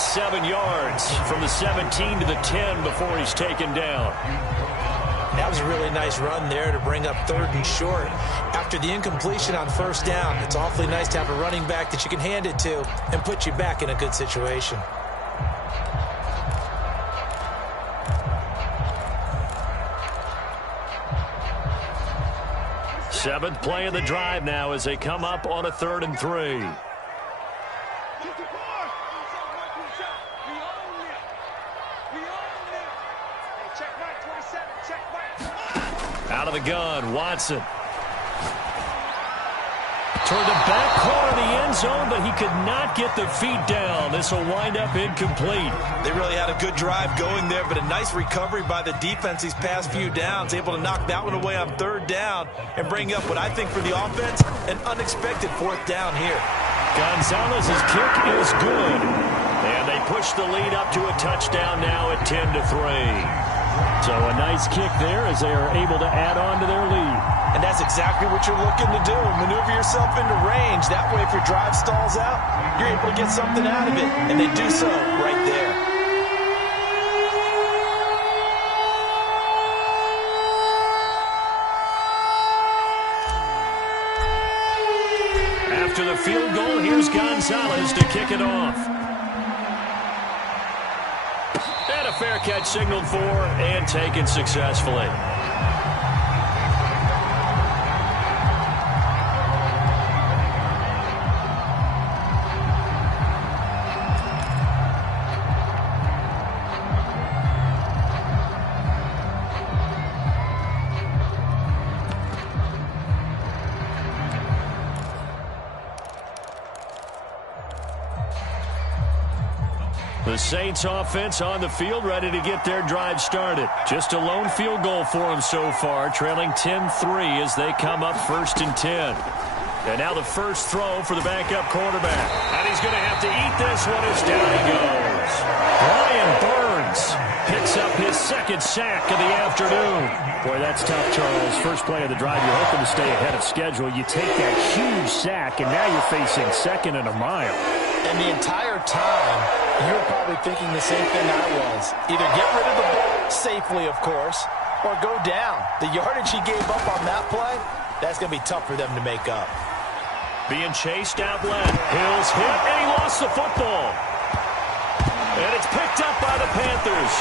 gets 7 yards from the 17 to the 10 before he's taken down. That was a really nice run there to bring up 3rd and short. After the incompletion on 1st down, it's awfully nice to have a running back that you can hand it to and put you back in a good situation. Seventh play of the drive now as they come up on a 3rd and 3. Out of the gun, Watson. Toward the back corner of the end zone, but he could not get the feet down. This will wind up incomplete. They really had a good drive going there, but a nice recovery by the defense these past few downs, able to knock that one away on 3rd down and bring up what I think for the offense, an unexpected 4th down here. Gonzalez's kick is good, and they push the lead up to a touchdown now at 10-3. So a nice kick there as they are able to add on to their lead. And that's exactly what you're looking to do. Maneuver yourself into range. That way, if your drive stalls out, you're able to get something out of it. And they do so right there. After the field goal, here's Gonzalez to kick it off. And a fair catch signaled for and taken successfully. The Saints offense on the field, ready to get their drive started. Just a lone field goal for them so far, trailing 10-3 as they come up 1st and 10. And now the first throw for the backup quarterback. And he's going to have to eat this one as down he goes. Brian Burns picks up his 2nd sack of the afternoon. Boy, that's tough, Charles. First play of the drive, you're hoping to stay ahead of schedule. You take that huge sack, and now you're facing 2nd and a mile. And the entire time, you were probably thinking the same thing I was. Either get rid of the ball safely, of course, or go down. The yardage he gave up on that play, that's going to be tough for them to make up. Being chased out left. Hill's hit, and he lost the football. And it's picked up by the Panthers.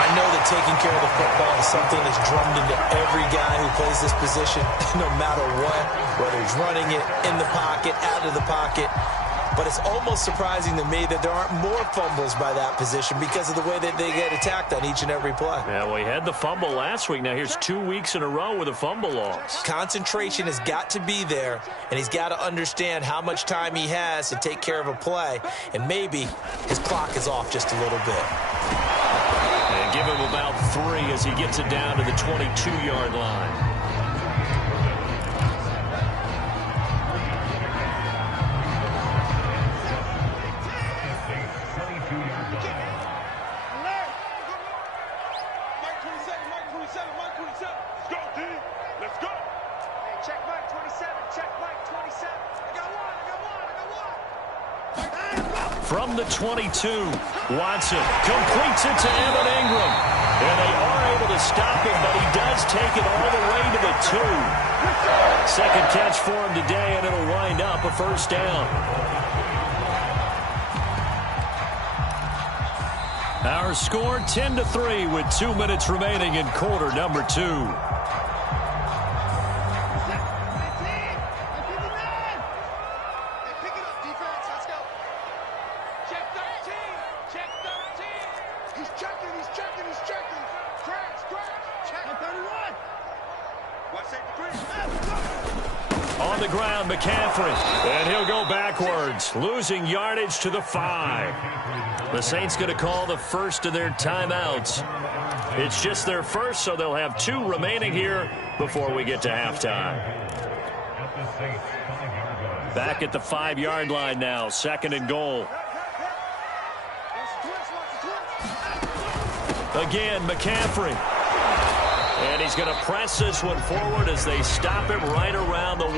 I know that taking care of the football is something that's drummed into every guy who plays this position, no matter what, whether he's running it, in the pocket, out of the pocket. But it's almost surprising to me that there aren't more fumbles by that position because of the way that they get attacked on each and every play. Yeah, well, he had the fumble last week. Now here's 2 weeks in a row with a fumble loss. Concentration has got to be there, and he's got to understand how much time he has to take care of a play, and maybe his clock is off just a little bit. And give him about 3 as he gets it down to the 22-yard line. From the 22, Watson completes it to Evan Ingram. And they are able to stop him, but he does take it all the way to the 2. Second catch for him today, and it'll wind up a 1st down. Our score 10-3 with 2 minutes remaining in quarter number 2. On the ground, McCaffrey, and he'll go backwards, losing yardage to the 5. The Saints going to call the first of their timeouts. It's just their first, so they'll have 2 remaining here before we get to halftime. Back at the 5-yard line now, 2nd and goal. Again, McCaffrey. And he's going to press this one forward as they stop him right around the 1.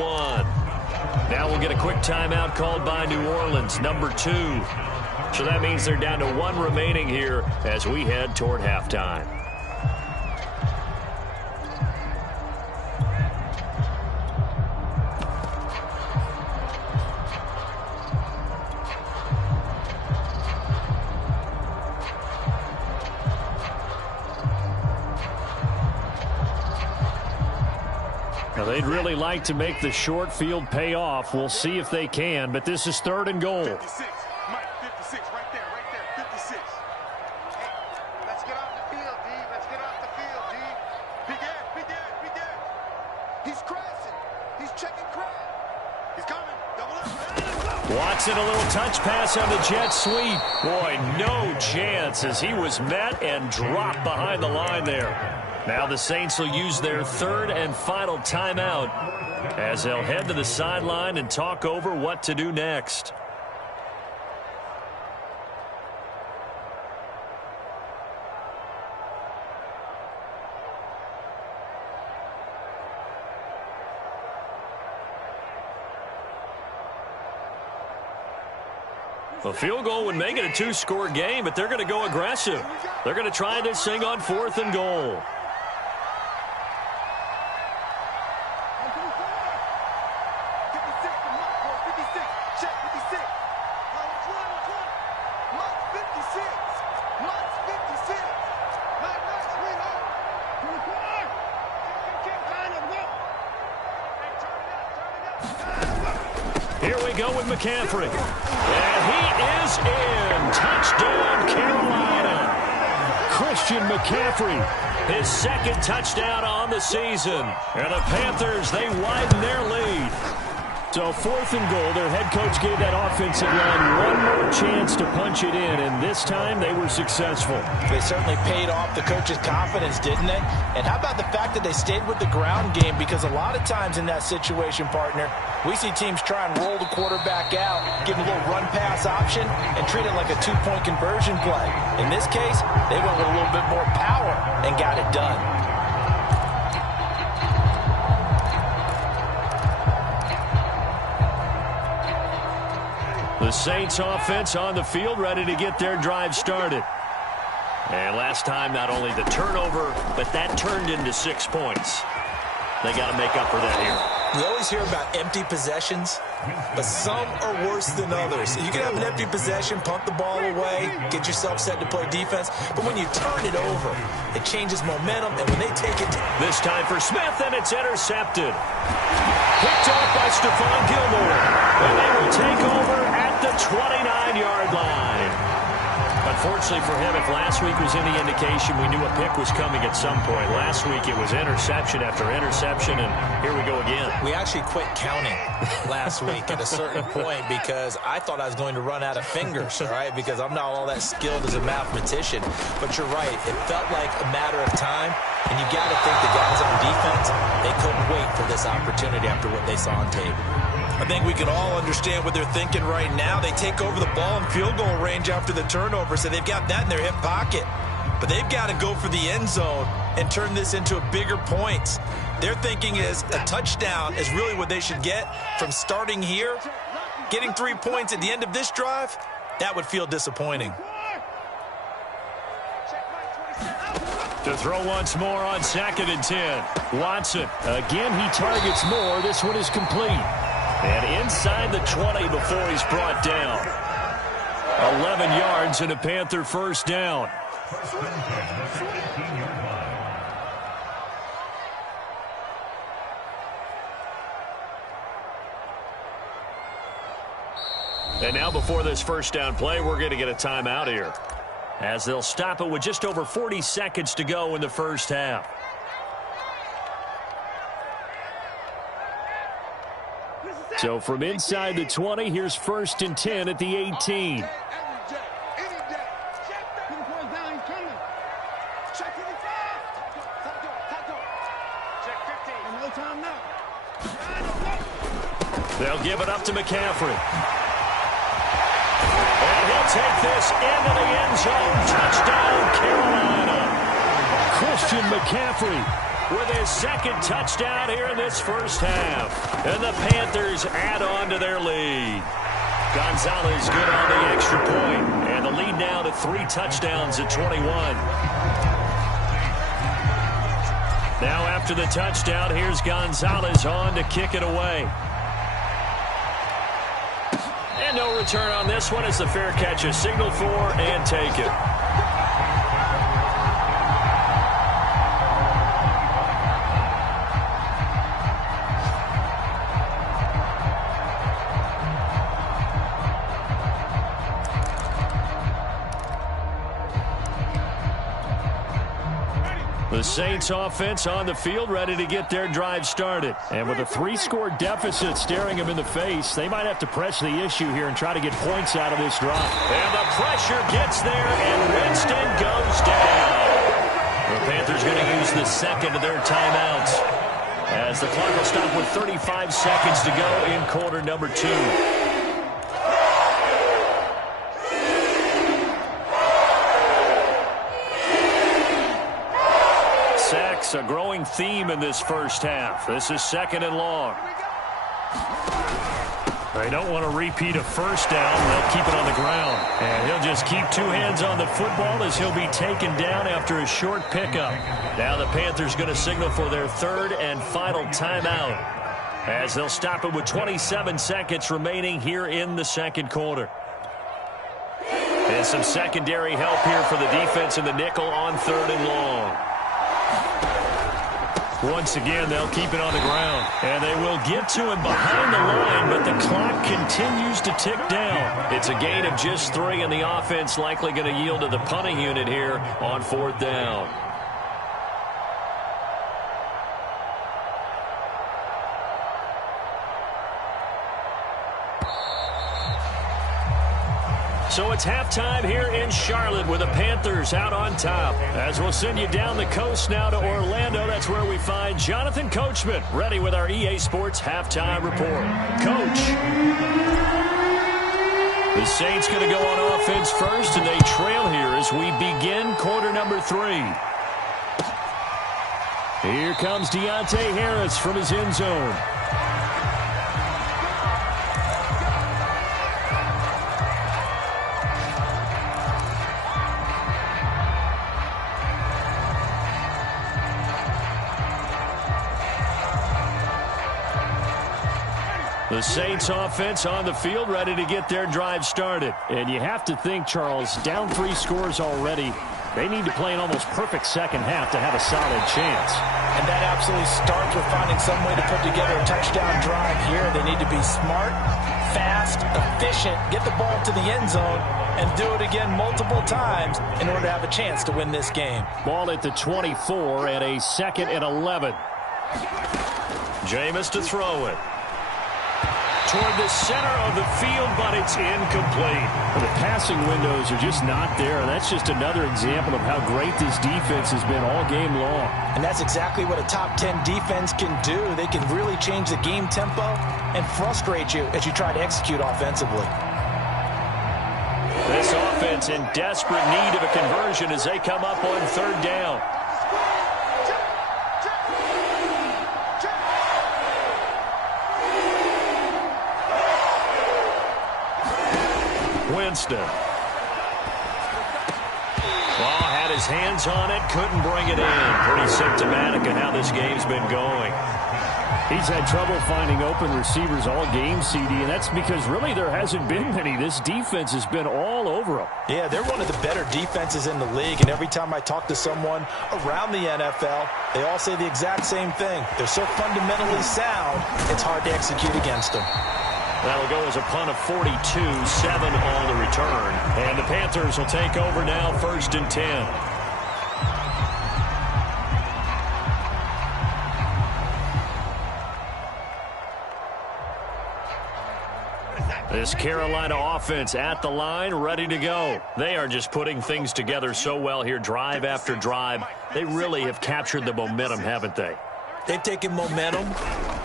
Now we'll get a quick timeout called by New Orleans, number 2. So that means they're down to 1 remaining here as we head toward halftime. Now, they'd really like to make the short field pay off. We'll see if they can, but this is 3rd and goal. 56. Mike, 56, right there, 56. Hey, let's get off the field, D. Let's get off the field, D. Be dead. He's crashing. He's checking crash. He's coming. Double up. Watson, a little touch pass on the jet sweep. Boy, no chance as he was met and dropped behind the line there. Now the Saints will use their 3rd and final timeout as they'll head to the sideline and talk over what to do next. A field goal would make it a 2-score game, but they're going to go aggressive. They're going to try this thing on 4th and goal. Here we go with McCaffrey. And he is in. Touchdown, Carolina. Christian McCaffrey, his 2nd touchdown on the season. And the Panthers, they widen their lead. So 4th and goal, their head coach gave that offensive line one more chance to punch it in, and this time they were successful. They certainly paid off the coach's confidence, didn't they? And how about the fact that they stayed with the ground game? Because a lot of times in that situation, partner, we see teams try and roll the quarterback out, give him a little run-pass option, and treat it like a 2-point conversion play. In this case, they went with a little bit more power and got it done. The Saints offense on the field, ready to get their drive started. And last time, not only the turnover, but that turned into 6 points. They got to make up for that here. We always hear about empty possessions, but some are worse than others. You can have an empty possession, punt the ball away, get yourself set to play defense, but when you turn it over, it changes momentum, and when they take it... This time for Smith, and it's intercepted. Picked off by Stephon Gilmore, and they will take over at the 29-yard line. Unfortunately for him, if last week was any indication, we knew a pick was coming at some point. Last week it was interception after interception, and here we go again. We actually quit counting last week at a certain point because I thought I was going to run out of fingers, all right, because I'm not all that skilled as a mathematician. But you're right. It felt like a matter of time, and you got to think the guys on defense, they couldn't wait for this opportunity after what they saw on tape. I think we can all understand what they're thinking right now. They take over the ball in field goal range after the turnover, so they've got that in their hip pocket. But they've got to go for the end zone and turn this into a bigger points. Their thinking is a touchdown is really what they should get from starting here. Getting 3 points at the end of this drive, that would feel disappointing. To throw once more on 2nd and 10. Watson, again, he targets more. This one is complete. And inside the 20 before he's brought down. 11 yards and a Panther first down. And now before this first down play, we're going to get a timeout here, as they'll stop it with just over 40 seconds to go in the first half. So from inside the 20, here's 1st and 10 at the 18. They'll give it up to McCaffrey. And he'll take this into the end zone. Touchdown, Carolina. Christian McCaffrey with his 2nd touchdown here in this first half. And the Panthers add on to their lead. Gonzalez good on the extra point. And the lead now to 3 touchdowns at 21. Now after the touchdown, here's Gonzalez on to kick it away. And no return on this one as the fair catch is signaled for and taken. The Saints offense on the field ready to get their drive started. And with a 3-score deficit staring them in the face, they might have to press the issue here and try to get points out of this drive. And the pressure gets there, and Winston goes down. The Panthers going to use the second of their timeouts as the clock will stop with 35 seconds to go in quarter number 2. A growing theme in this first half. This is 2nd and long. They don't want to repeat a first down. They'll keep it on the ground. And he'll just keep 2 hands on the football as he'll be taken down after a short pickup. Now the Panthers going to signal for their 3rd and final timeout as they'll stop it with 27 seconds remaining here in the second quarter. And some secondary help here for the defense in the nickel on 3rd and long. Once again, they'll keep it on the ground. And they will get to him behind the line, but the clock continues to tick down. It's a gain of just 3, and the offense likely going to yield to the punting unit here on 4th down. So it's halftime here in Charlotte with the Panthers out on top. As we'll send you down the coast now to Orlando, that's where we find Jonathan Coachman ready with our EA Sports halftime report. Coach. The Saints going to go on offense first, and they trail here as we begin quarter number 3. Here comes Deontay Harris from his end zone. The Saints offense on the field ready to get their drive started. And you have to think, Charles, down 3 scores already. They need to play an almost perfect second half to have a solid chance. And that absolutely starts with finding some way to put together a touchdown drive here. They need to be smart, fast, efficient, get the ball to the end zone, and do it again multiple times in order to have a chance to win this game. Ball at the 24 and a 2nd and 11. Jameis to throw it. Toward the center of the field, but it's incomplete. The passing windows are just not there, and that's just another example of how great this defense has been all game long. And that's exactly what a top 10 defense can do. They can really change the game tempo and frustrate you as you try to execute offensively. This offense in desperate need of a conversion as they come up on 3rd down. Winston. Well, had his hands on it, couldn't bring it in. Pretty symptomatic of how this game's been going. He's had trouble finding open receivers all game, CD, and that's because really there hasn't been many. This defense has been all over him. Yeah, they're one of the better defenses in the league, and every time I talk to someone around the NFL, they all say the exact same thing. They're so fundamentally sound, it's hard to execute against them. That'll go as a punt of 42, 7 on the return. And the Panthers will take over now, 1st and 10. This Carolina offense at the line, ready to go. They are just putting things together so well here, drive after drive. They really have captured the momentum, haven't they? They've taken momentum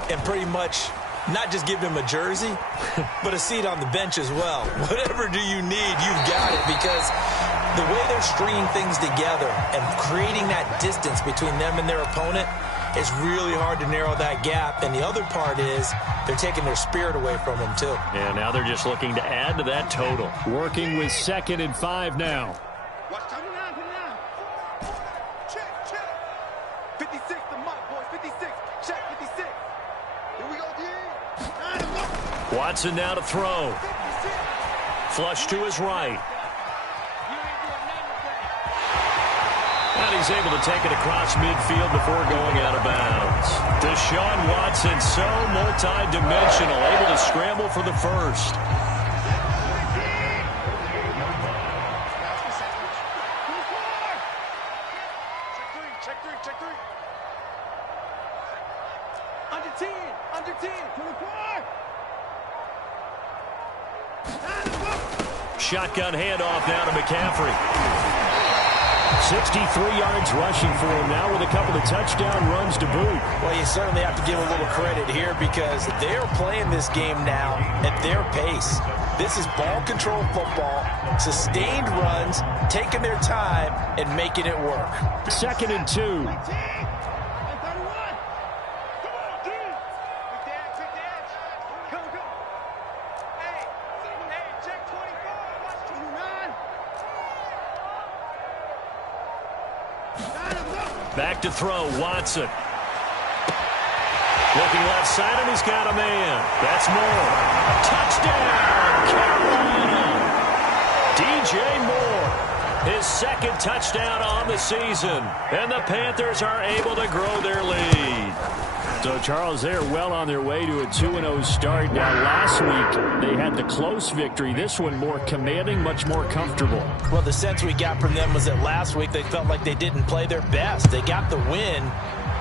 and pretty much not just give him a jersey, but a seat on the bench as well. Whatever do you need, you've got it, because the way they're stringing things together and creating that distance between them and their opponent, it's really hard to narrow that gap. And the other part is they're taking their spirit away from them, too. And now they're just looking to add to that total. Working with 2nd and 5 now. Watch time. Check. 56, the mark, boys. 56. Check, 56. Here we go, D. Watson now to throw. 56. Flush to his right. And he's able to take it across midfield before going out of bounds. Deshaun Watson, so multi-dimensional, able to scramble for the first. Check three. Under 10. 24. Shotgun handoff now to McCaffrey. 63 yards rushing for him now with a couple of touchdown runs to boot. Well, you certainly have to give a little credit here because they're playing this game now at their pace. This is ball control football, sustained runs, taking their time, and making it work. 2nd and 2. Back to throw, Watson. Looking left side, and he's got a man. That's Moore. Touchdown, Carolina. DJ Moore, his 2nd touchdown on the season. And the Panthers are able to grow their lead. So, Charles, they're well on their way to a 2-0 start. Now, last week, they had the close victory. This one more commanding, much more comfortable. Well, the sense we got from them was that last week they felt like they didn't play their best. They got the win,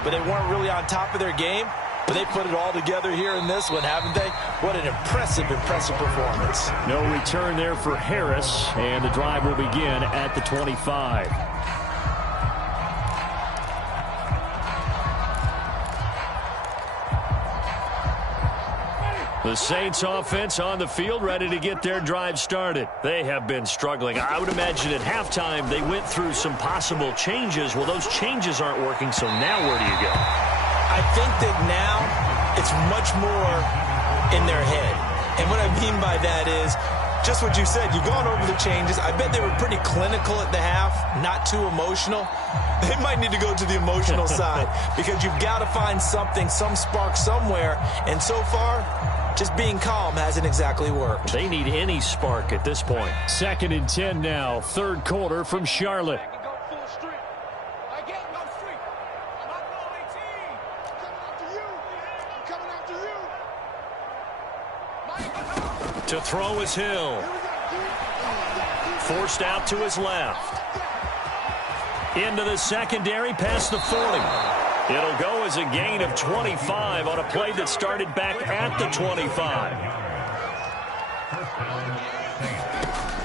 but they weren't really on top of their game. But they put it all together here in this one, haven't they? What an impressive performance. No return there for Harris, and the drive will begin at the 25. The Saints offense on the field, ready to get their drive started. They have been struggling. I would imagine at halftime they went through some possible changes. Well, those changes aren't working, so now where do you go? I think that now it's much more in their head. And what I mean by that is just what you said. You've gone over the changes. I bet they were pretty clinical at the half, not too emotional. They might need to go to the emotional side because you've got to find something, some spark somewhere. And so far, just being calm hasn't exactly worked. They need any spark at this point. 2nd and 10 now, 3rd quarter from Charlotte. To throw is Hill. Forced out to his left. Into the secondary past the 40. It'll go as a gain of 25 on a play that started back at the 25.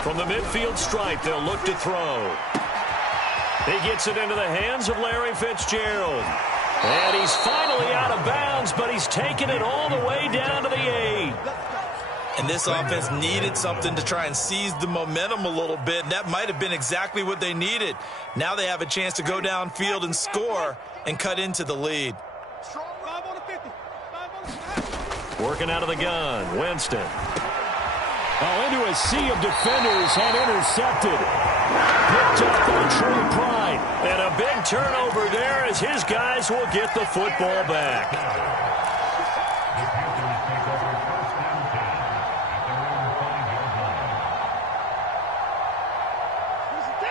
From the midfield stripe, they'll look to throw. He gets it into the hands of Larry Fitzgerald. And he's finally out of bounds, but he's taken it all the way down to the 8. And this offense needed something to try and seize the momentum a little bit. And that might have been exactly what they needed. Now they have a chance to go downfield and score and cut into the lead. Working out of the gun, Winston. Into a sea of defenders and intercepted. Picked up by Trey Pride. And a big turnover there as his guys will get the football back.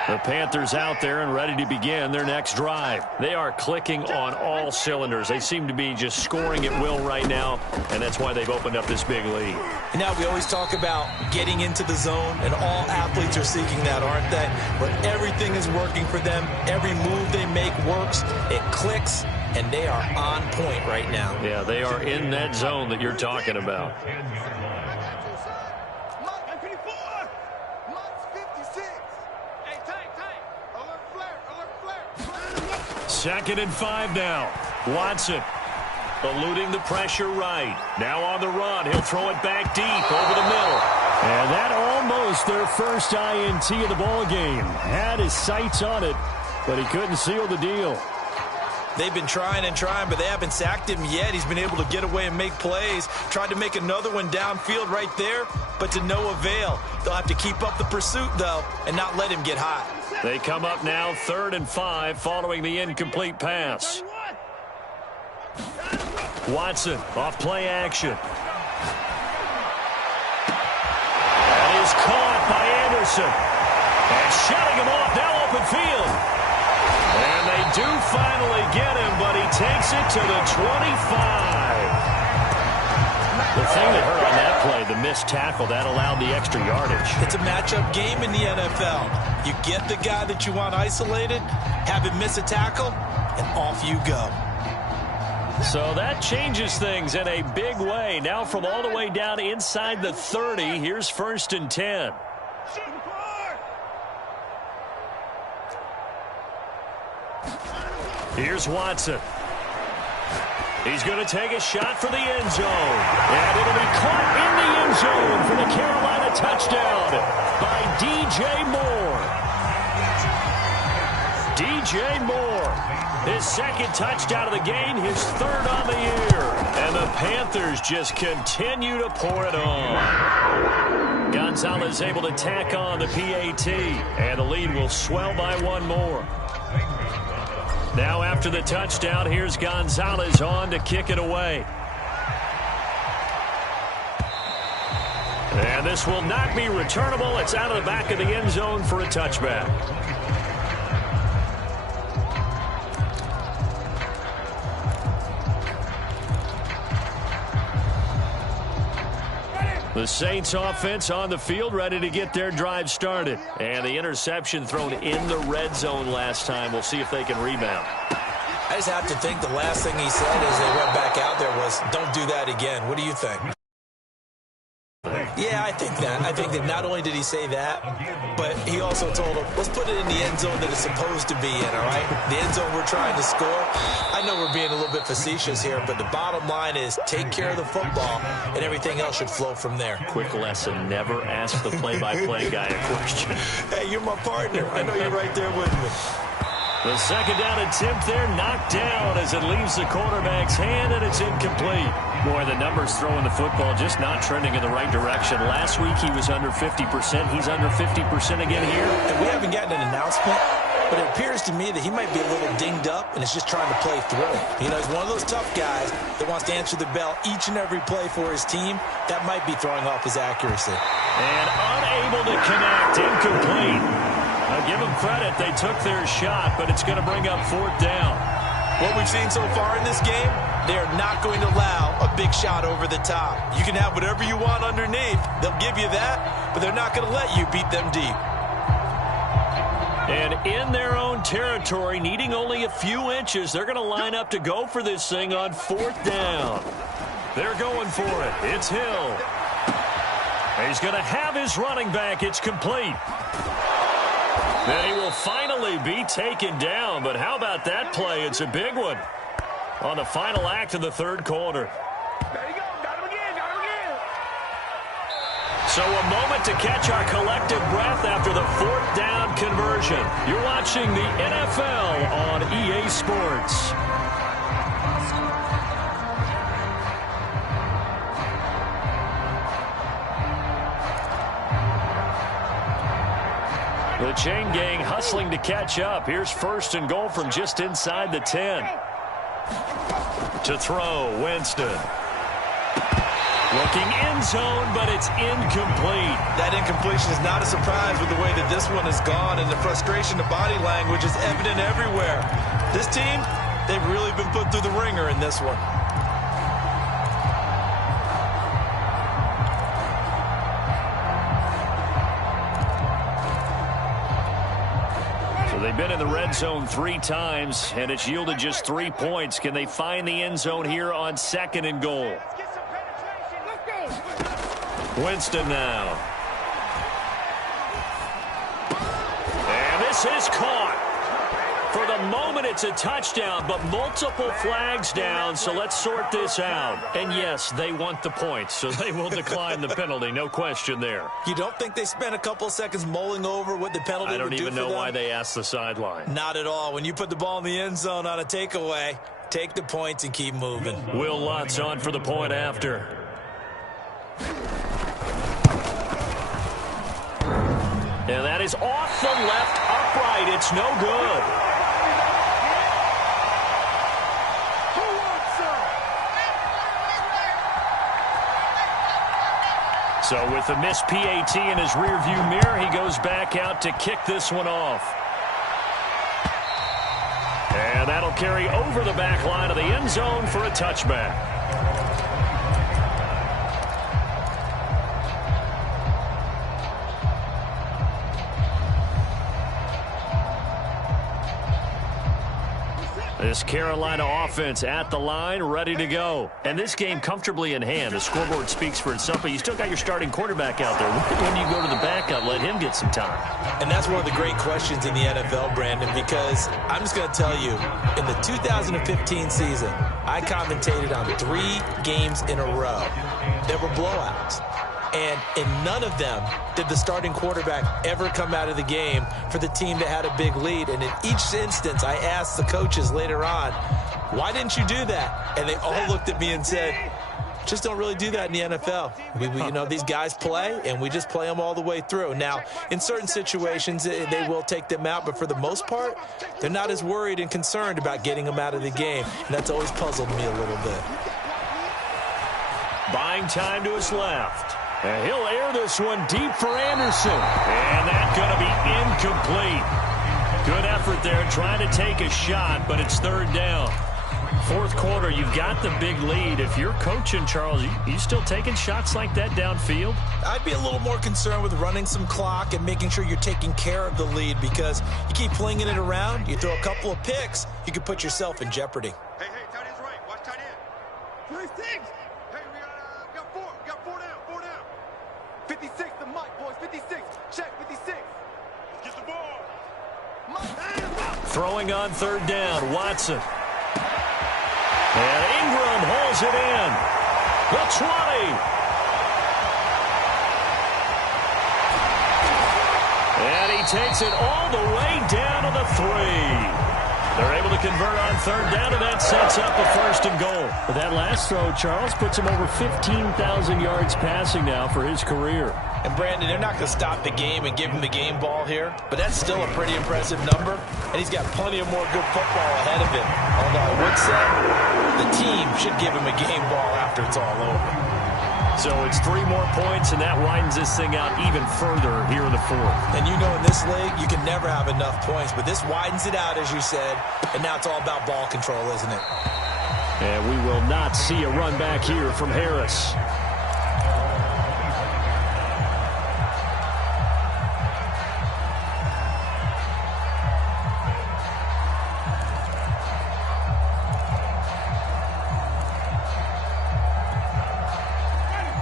The Panthers out there and ready to begin their next drive. They are clicking on all cylinders. They seem to be just scoring at will right now, and that's why they've opened up this big lead. Now we always talk about getting into the zone, and all athletes are seeking that, aren't they? Where everything is working for them. Every move they make works. It clicks, and they are on point right now. Yeah, they are in that zone that you're talking about. 2nd and 5 now. Watson eluding the pressure right. Now on the run. He'll throw it back deep over the middle. And that almost their first INT of the ball game. Had his sights on it, but he couldn't seal the deal. They've been trying and trying, but they haven't sacked him yet. He's been able to get away and make plays. Tried to make another one downfield right there, but to no avail. They'll have to keep up the pursuit, though, and not let him get hot. They come up now 3rd and 5 following the incomplete pass. Watson off play action. That is caught by Anderson. And shutting him off, now open field. And they do finally get him, but he takes it to the 25. The thing that hurt on that play, the missed tackle, that allowed the extra yardage. It's a matchup game in the NFL. You get the guy that you want isolated, have him miss a tackle, and off you go. So that changes things in a big way. Now from all the way down inside the 30, here's 1st and 10. Here's Watson. He's going to take a shot for the end zone. And it'll be caught in the end zone for the Carolina touchdown by DJ Moore. DJ Moore, his 2nd touchdown of the game, his 3rd on the year. And the Panthers just continue to pour it on. Gonzalez able to tack on the PAT, and the lead will swell by 1 more. Now after the touchdown, here's Gonzalez on to kick it away. And this will not be returnable. It's out of the back of the end zone for a touchback. The Saints offense on the field, ready to get their drive started. And the interception thrown in the red zone last time. We'll see if they can rebound. I just have to think the last thing he said as they went back out there was, don't do that again. What do you think? Yeah, I think that. I think that not only did he say that, but he also told him, let's put it in the end zone that it's supposed to be in, all right? The end zone we're trying to score. I know we're being a little bit facetious here, but the bottom line is take care of the football, and everything else should flow from there. Quick lesson, never ask the play-by-play guy a question. Hey, you're my partner. I know you're right there with me. The 2nd down attempt there knocked down as it leaves the quarterback's hand, and it's incomplete. Boy, the numbers throwing the football just not trending in the right direction. Last week he was under 50%. He's under 50% again here. And we haven't gotten an announcement, but it appears to me that he might be a little dinged up and is just trying to play through. You know, he's one of those tough guys that wants to answer the bell each and every play for his team. That might be throwing off his accuracy. And unable to connect, incomplete. I'll give them credit. They took their shot, but it's going to bring up 4th down. What we've seen so far in this game, they are not going to allow a big shot over the top. You can have whatever you want underneath. They'll give you that, but they're not going to let you beat them deep. And in their own territory, needing only a few inches, they're going to line up to go for this thing on 4th down. They're going for it. It's Hill. He's going to have his running back. It's complete. Then he will finally be taken down, but how about that play? It's a big one on the final act of the 3rd quarter. There you go. Got him again. Got him again. So a moment to catch our collective breath after the 4th down conversion. You're watching the NFL on EA Sports. The chain gang hustling to catch up. Here's 1st and goal from just inside the 10. To throw, Winston. Looking end zone, but it's incomplete. That incompletion is not a surprise with the way that this one has gone, and the frustration, the body language is evident everywhere. This team, they've really been put through the ringer in this one. They've been in the red zone 3 times, and it's yielded just 3 points. Can they find the end zone here on 2nd and goal? Winston now. And this is caught for the moment it's a touchdown, but multiple flags down, so let's sort this out. And yes, they want the points, so they will decline the penalty, no question there. You don't think they spent a couple of seconds mulling over what the penalty would do for them? I don't even know why they asked the sideline. Not at all. When you put the ball in the end zone on a takeaway, take the points and keep moving. Will Lutz on for the point after. And that is off the left upright. It's no good. So with the missed PAT in his rearview mirror, he goes back out to kick this one off. And that'll carry over the back line of the end zone for a touchback. This Carolina offense at the line, ready to go. And this game comfortably in hand. The scoreboard speaks for itself, but you still got your starting quarterback out there. When you go to the backup, let him get some time. And that's one of the great questions in the NFL, Brandon, because I'm just going to tell you, in the 2015 season, I commentated on 3 games in a row that were blowouts. And in none of them did the starting quarterback ever come out of the game for the team that had a big lead. And in each instance, I asked the coaches later on, why didn't you do that? And they all looked at me and said, just don't really do that in the NFL. You know, these guys play, and we just play them all the way through. Now, in certain situations, they will take them out, but for the most part, they're not as worried and concerned about getting them out of the game. And that's always puzzled me a little bit. Buying time to his left. And he'll air this one deep for Anderson. And that's going to be incomplete. Good effort there trying to take a shot, but it's third down. Fourth quarter, you've got the big lead. If you're coaching, Charles, you still taking shots like that downfield? I'd be a little more concerned with running some clock and making sure you're taking care of the lead, because you keep flinging it around, you throw a couple of picks, you could put yourself in jeopardy. Hey, tight end's right. Watch tight end. 26. Hey, we got 4. We got 4 down. 4 down. 56 to Mike, boys. 56. Check 56. Get the ball. Mike. Throwing on third down, Watson. And Ingram holds it in. The 20. And he takes it all the way down to the 3. They're able to convert on third down, and that sets up a first and goal. But that last throw, Charles, puts him over 15,000 yards passing now for his career. And, Brandon, they're not going to stop the game and give him the game ball here, but that's still a pretty impressive number, and he's got plenty of more good football ahead of him. Although I would say the team should give him a game ball after it's all over. So it's 3 more points, and that widens this thing out even further here in the fourth. And you know in this league, you can never have enough points, but this widens it out, as you said, and now it's all about ball control, isn't it? And we will not see a run back here from Harris.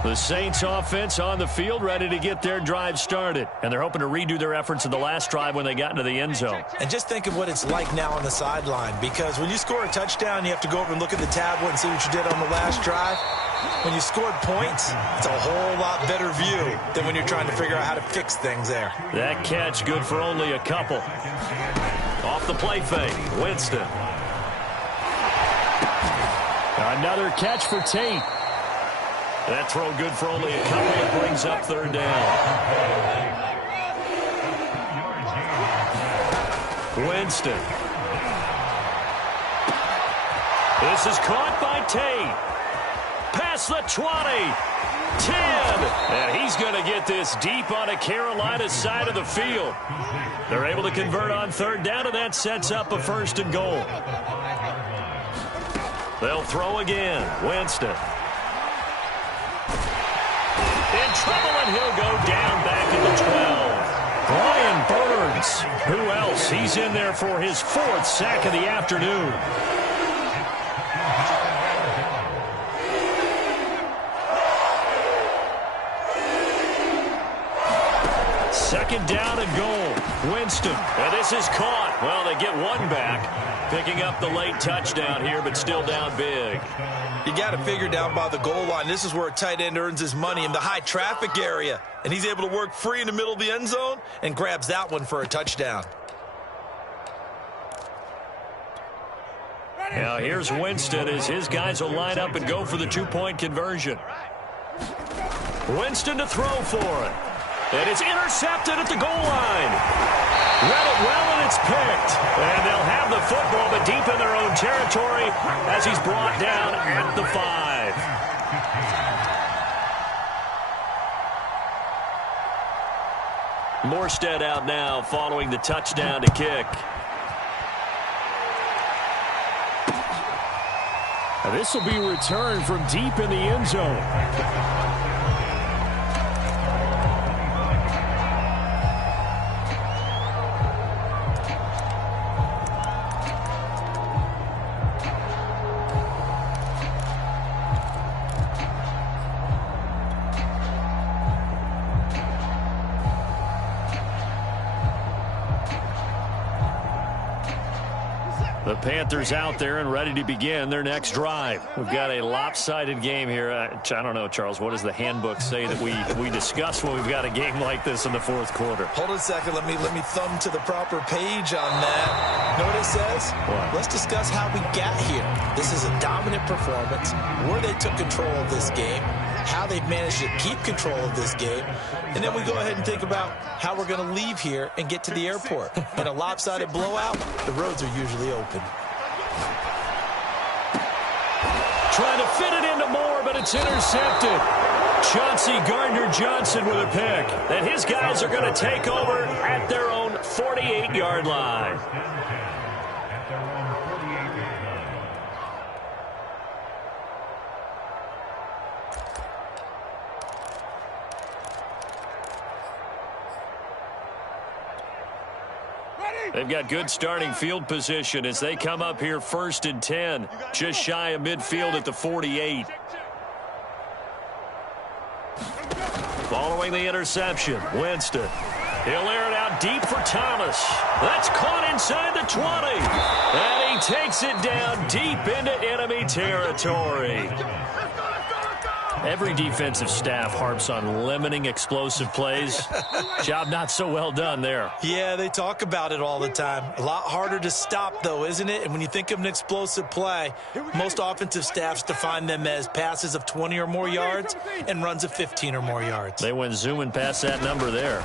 The Saints offense on the field, ready to get their drive started. And they're hoping to redo their efforts in the last drive when they got into the end zone. And just think of what it's like now on the sideline, because when you score a touchdown, you have to go over and look at the tablet and see what you did on the last drive. When you scored points, it's a whole lot better view than when you're trying to figure out how to fix things there. That catch good for only a couple. Off the play fake, Winston. Another catch for Tate. That throw good for only a couple. It brings up third down. Winston. This is caught by Tate. Past the 20. 10. And he's going to get this deep on a Carolina side of the field. They're able to convert on third down, and that sets up a first and goal. They'll throw again. Winston. In trouble, and he'll go down back at the 12. Brian Burns. Who else? He's in there for his 4th sack of the afternoon. second down and goal. Winston. And this is caught. Well, they get one back, picking up the late touchdown here, but still down big. You got to figure down by the goal line. This is where a tight end earns his money in the high traffic area. And he's able to work free in the middle of the end zone and grabs that one for a touchdown. Now here's Winston as his guys will line up and go for the two-point conversion. Winston to throw for it. And it's intercepted at the goal line. Read it well, and it's picked. And they'll have the football, but deep in their own territory as he's brought down at the 5. Morstead out now following the touchdown to kick. Now this will be returned from deep in the end zone. The Panthers out there and ready to begin their next drive. We've got a lopsided game here. I don't know, Charles, what does the handbook say that we discuss when we've got a game like this in the fourth quarter? Hold on a second. Let me thumb to the proper page on that. Know what it says? What? Let's discuss how we got here. This is a dominant performance, where they took control of this game, how they've managed to keep control of this game, and then we go ahead and think about how we're going to leave here and get to the airport. In a lopsided blowout, the roads are usually open. Trying to fit it into Moore, but it's intercepted. Chauncey Gardner-Johnson with a pick. And his guys are going to take over at their own 48-yard line. They've got good starting field position as they come up here 1st and 10, just shy of midfield at the 48. Following the interception, Winston. He'll air it out deep for Thomas. That's caught inside the 20. And he takes it down deep into enemy territory. Every defensive staff harps on limiting explosive plays. Job not so well done there. Yeah, they talk about it all the time. A lot harder to stop, though, isn't it? And when you think of an explosive play, most offensive staffs define them as passes of 20 or more yards and runs of 15 or more yards. They went zooming past that number there.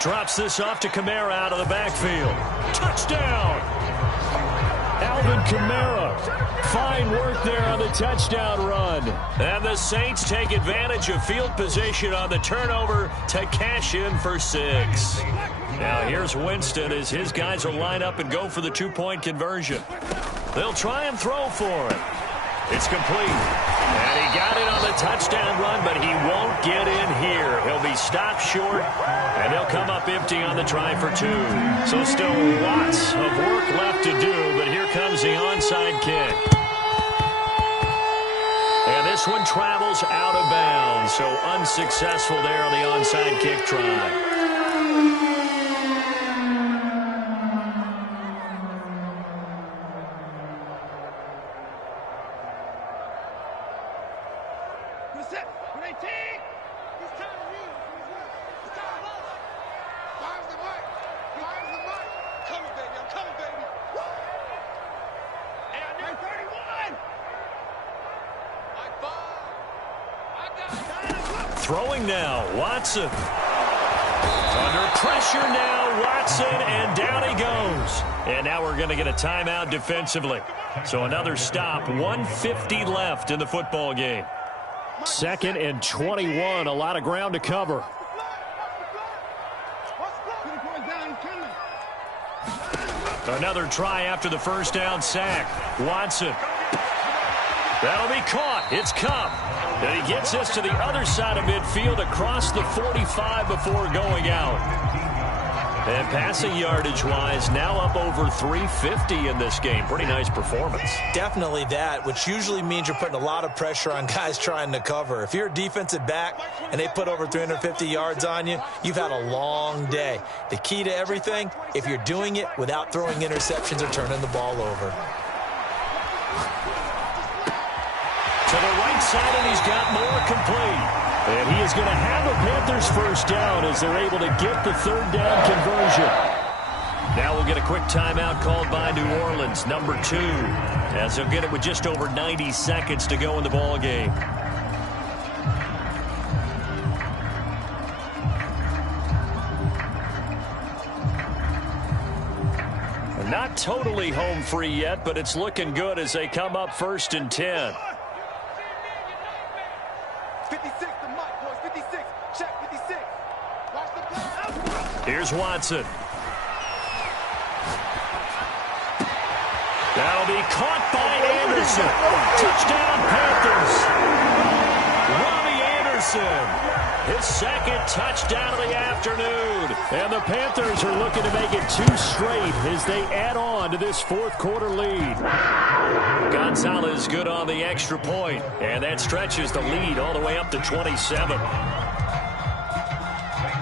Drops this off to Kamara out of the backfield. Touchdown! Alvin Kamara. Fine work there on the touchdown run. And the Saints take advantage of field position on the turnover to cash in for 6. Now here's Winston as his guys will line up and go for the two-point conversion. They'll try and throw for it. It's complete. And he got it on the touchdown run, but he won't get in here. He'll be stopped short, and he'll come up empty on the try for 2. So still lots of work left to do, but here comes the onside kick. And this one travels out of bounds, so unsuccessful there on the onside kick try. Throwing now, Watson. Under pressure now, Watson, and down he goes. And now we're going to get a timeout defensively. So another stop, 1:50 left in the football game. 2nd and 21, a lot of ground to cover. Another try after the first down sack. Watson. That'll be caught. It's Cup. And he gets this to the other side of midfield across the 45 before going out. And passing yardage-wise, now up over 350 in this game. Pretty nice performance. Definitely that, which usually means you're putting a lot of pressure on guys trying to cover. If you're a defensive back and they put over 350 yards on you, you've had a long day. The key to everything, if you're doing it without throwing interceptions or turning the ball over. To the right side, and he's got more complete. And he is going to have a Panthers first down as they're able to get the third down conversion. Now we'll get a quick timeout called by New Orleans, number 2, as they'll get it with just over 90 seconds to go in the ball game. Not totally home free yet, but it's looking good as they come up 1st and 10. 56 to Mike, boys. 56. Check 56. Watch the play. Here's Watson. That'll be caught by Anderson. Touchdown, Panthers. Robbie Anderson. His second touchdown of the afternoon. And the Panthers are looking to make it 2 straight as they add on to this fourth-quarter lead. Gonzalez good on the extra point, and that stretches the lead all the way up to 27.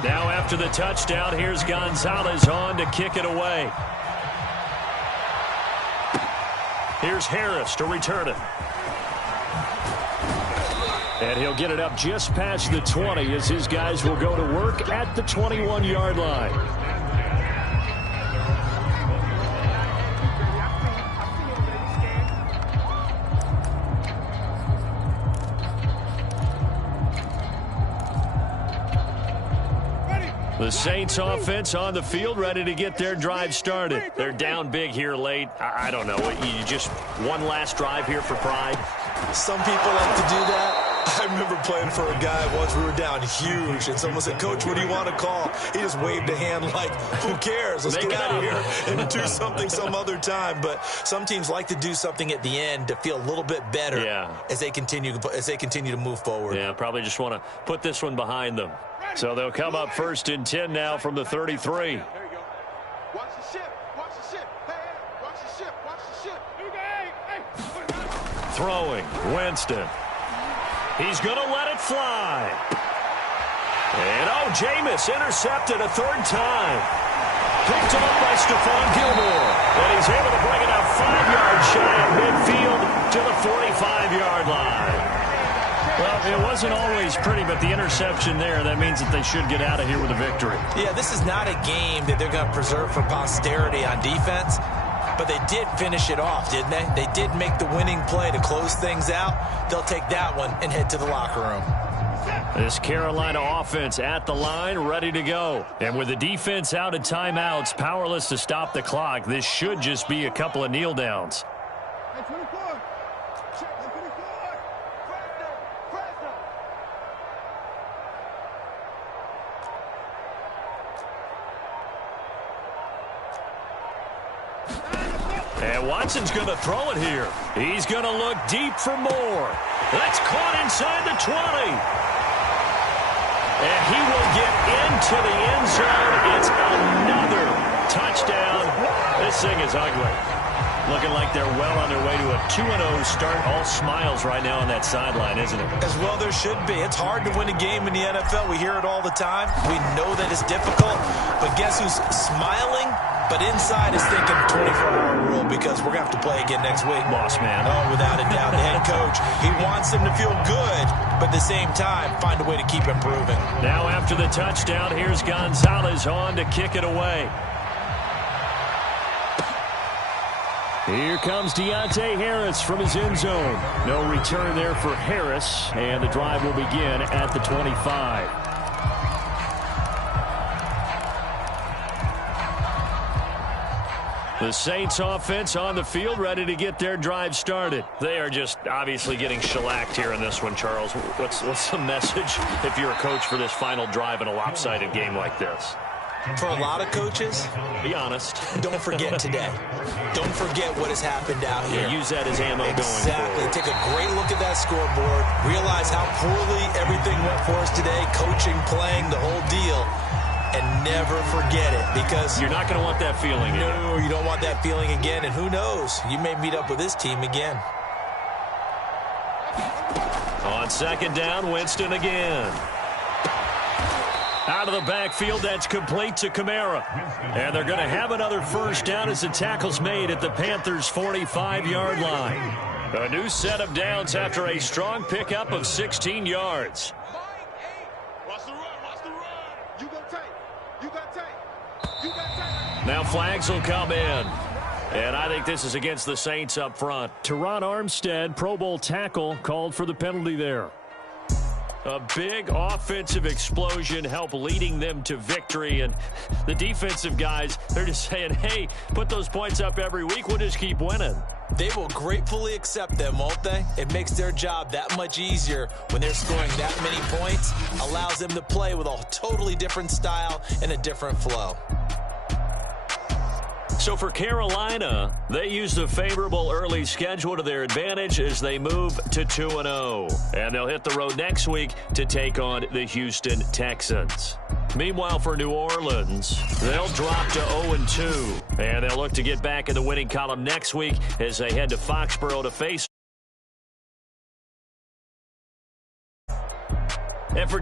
Now after the touchdown, here's Gonzalez on to kick it away. Here's Harris to return it. And he'll get it up just past the 20 as his guys will go to work at the 21-yard line. The Saints offense on the field, ready to get their drive started. They're down big here late. I don't know. You just one last drive here for pride? Some people like to do that. I remember playing for a guy once. We were down huge, and someone said, "Coach, what do you want to call?" He just waved a hand like, "Who cares? Let's get out of here and do something some other time." But some teams like to do something at the end to feel a little bit better as they continue to move forward. Yeah, probably just want to put this one behind them. So they'll come up 1st and 10 now from the 33. There you go. Watch the ship. Watch the ship. Hey, watch the ship. Watch the ship. Hey. Throwing, Winston. He's going to let it fly. And, Jameis intercepted a 3rd time. Picked off by Stephon Gilmore. And he's able to bring it out 5 yards shy of midfield to the 45-yard line. Well, it wasn't always pretty, but the interception there, that means that they should get out of here with a victory. Yeah, this is not a game that they're going to preserve for posterity on defense, but they did finish it off, didn't they? They did make the winning play to close things out. They'll take that one and head to the locker room. This Carolina offense at the line, ready to go. And with the defense out at timeouts, powerless to stop the clock, this should just be a couple of kneel downs. And Watson's going to throw it here. He's going to look deep for more. That's caught inside the 20. And he will get into the end zone. It's another touchdown. This thing is ugly. Looking like they're well on their way to a 2-0 start. All smiles right now on that sideline, isn't it? As well there should be. It's hard to win a game in the NFL. We hear it all the time. We know that it's difficult. But guess who's smiling? But inside is thinking 24-hour rule because we're going to have to play again next week. Boss man. Oh, without a doubt. The head coach, he wants them to feel good, but at the same time, find a way to keep improving. Now after the touchdown, here's Gonzalez on to kick it away. Here comes Deontay Harris from his end zone. No return there for Harris, and the drive will begin at the 25. The Saints offense on the field, ready to get their drive started. They are just obviously getting shellacked here in this one, Charles. What's the message if you're a coach for this final drive in a lopsided game like this? For a lot of coaches, be honest. Don't forget today. Don't forget what has happened out here. Use that as ammo going forward. Exactly. Take a great look at that scoreboard. Realize how poorly everything went for us today. Coaching, playing, the whole deal. and never forget it, because you're not going to want that feeling again. No, you don't want that feeling again, and who knows, you may meet up with this team again. On second down, Winston again. Out of the backfield, that's complete to Kamara. And they're going to have another first down as the tackle's made at the Panthers' 45-yard line. A new set of downs after a strong pickup of 16 yards. Watch the run, watch the run. You got tape. You got tape. You got tape. Now flags will come in. And I think this is against the Saints up front. Teron Armstead, Pro Bowl tackle, called for the penalty there. A big offensive explosion helped leading them to victory. And the defensive guys, they're just saying, hey, put those points up every week. We'll just keep winning. They will gratefully accept them, won't they? It makes their job that much easier when they're scoring that many points. Allows them to play with a totally different style and a different flow. So for Carolina, they used a favorable early schedule to their advantage as they move to 2-0. And they'll hit the road next week to take on the Houston Texans. Meanwhile, for New Orleans, they'll drop to 0-2. And they'll look to get back in the winning column next week as they head to Foxborough to face. And for